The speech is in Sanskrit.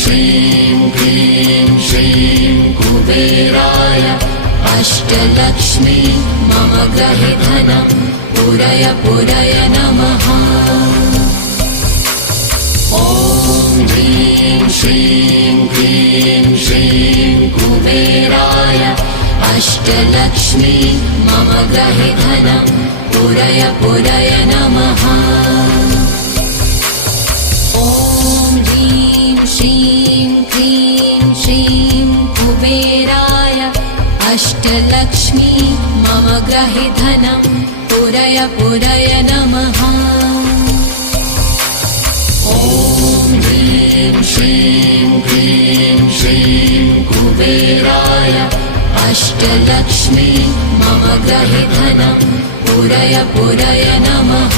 श्रीं क्लीं श्रीं कुबेराय अष्टलक्ष्मी मम गृहे धनं पुरय पुरय नमः। ॐ ह्रीं श्रीं क्लीं श्रीं कुबेराय अष्टलक्ष्मी मम गृहे धनं पुरय पुरय नमः। ॐ ह्रीं श्रीं क्लीं श्रीं कुबेराय अष्टलक्ष्मी मम गृहे धनं पुरय पुरय नमः। ॐ ह्रीं श्रीं क्लीं श्रीं कुबेराय अष्टलक्ष्मी मम गृहे धनं पुरय पुरय नमः।